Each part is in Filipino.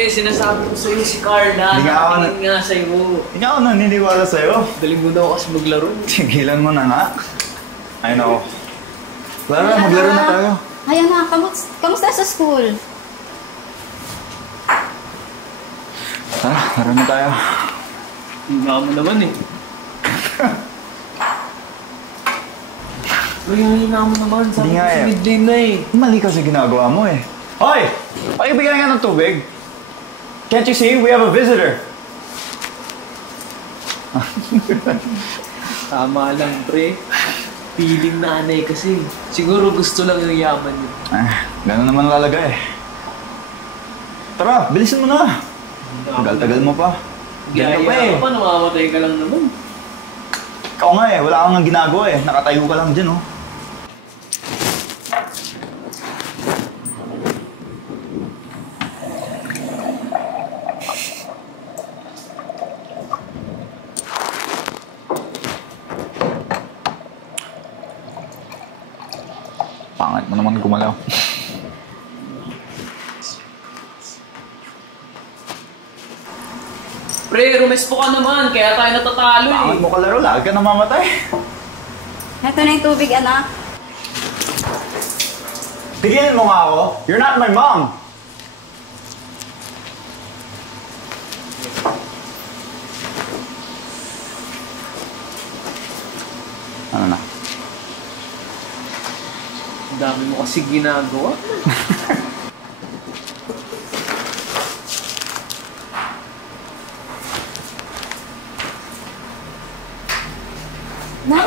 Pre, sinasabi ko sa'yo si Carla. Nakatingin nga sa'yo. Hindi ako naniniwala sa'yo. Galing mo daw kasi maglaro. Tigilan mo na nga. I know. Clara, maglaro na tayo. Ay, anak, kamusta sa school? Tara, laro na tayo. Hina mo naman eh. Uy, hina mo naman. Sabi ko sa mid-lane na eh. Mali kasi ginagawa mo eh. Hoy! Pakibigyan nga ng tubig. Can't you see? We have a visitor. Tama lang, pre. Piling nanay kasi. Siguro gusto lang yung yaman niya. Gano'n naman lalaga eh. Tara, bilisan mo na. Tagal-tagal mo pa. Gaya ka pa, namamatay ka lang naman. Ikaw nga eh, wala kang nga ginagawa eh. Nakatayo ka lang dyan oh. Pangit mo naman gumalaw. Pre, rumespo ka naman, kaya tayo natatalo eh. Pangit mo kalaro, lagi ka namamatay. Ito na yung tubig, anak. Tigilin mo nga ako. You're not my mom. Ano na? Ang dami mo kasi ginagawa. Nay,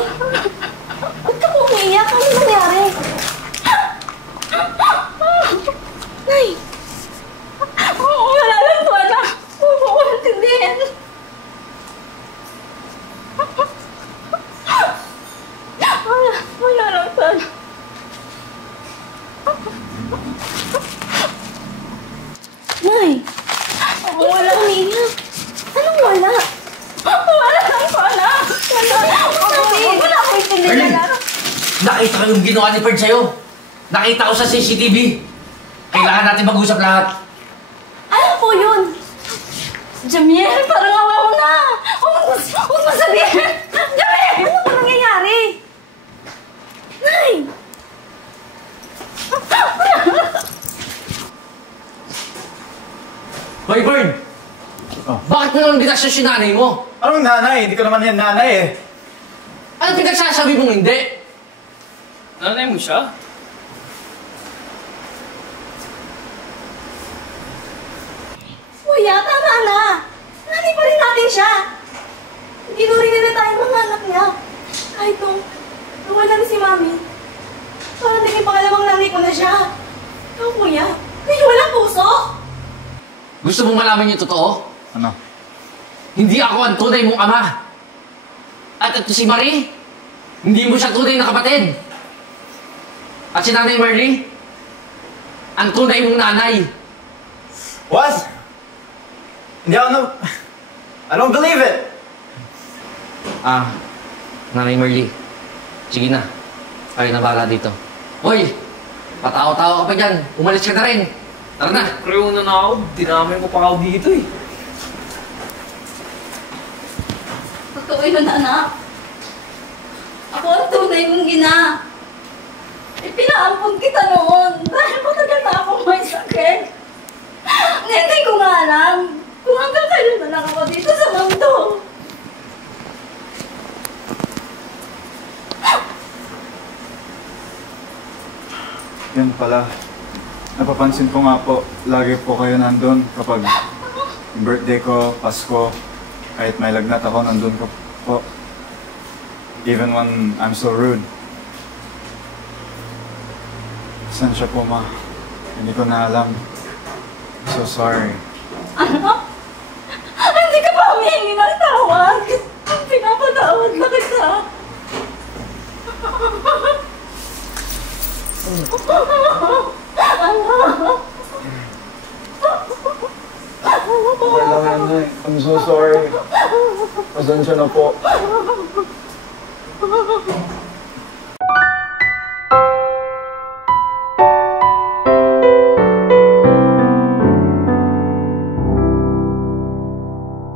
ba't ka po umiiyak? Ano nangyari? Nay! Wala lang po, anak. Huwag mo ko natindihan. Wala lang po, anak. Nay! Wala umiiyak. Anong wala? Wala lang po, anak. Wala ko intindihan. Nakita ko yung ginawa ni Ferd sa'yo. Nakita ko sa CCTV. Kailangan natin mag-usap lahat. Ano po yun? Jamiel, parang awa mo na. Huwag mo sabihin. Jamiel, ano ba nangyayari? Nay! Hoy, Ferd! Oh. Bakit mo naman binastos yung nanay mo? Anong nanay? Hindi ko naman yan nanay eh. Ano pinagsasabi mong hindi? Nanay mo siya? Kuya, tama na. Nanay pa rin natin siya. Inurin na tayo mga anak niya. Kahit nung nawala na si Mami, parang naging pangalawang nanay ko na siya. Ikaw, kuya, kayo walang puso. Gusto mong malaman yung totoo? Ano? Hindi ako ang tunay mong ama. At ito si Marie, hindi mo siya tunay na kapatid. At si Nanay Marley, ang tunay mong nanay. What? Hindi ako I don't believe it! Nanay Marley, sige na. Kayo na bala dito. Hoy! Patawa-tawa ka pa dyan. Umalis ka na rin. Tara na. Pre, una na ako. Dinamay mo pa ako dito eh. Totoo yun, anak. Ako ang tunay mong ina. Pinaampun kita noon dahil matagal na akong may sakit. Hindi ko nga alam kung hanggang kailan na lang ako dito sa mundo. Yan pala. Napapansin ko nga po, lagi po kayo nandun kapag birthday ko, Pasko, kahit may lagnat ako, nandun ko po. Even when I'm so rude. Saan siya po, ma? Hindi ko na alam. So sorry. Ano? Hindi ka pa humihingi ng tawad. Pinapatawad na kita. Okay lang yan, Nay. I'm so sorry. Pasensya na po.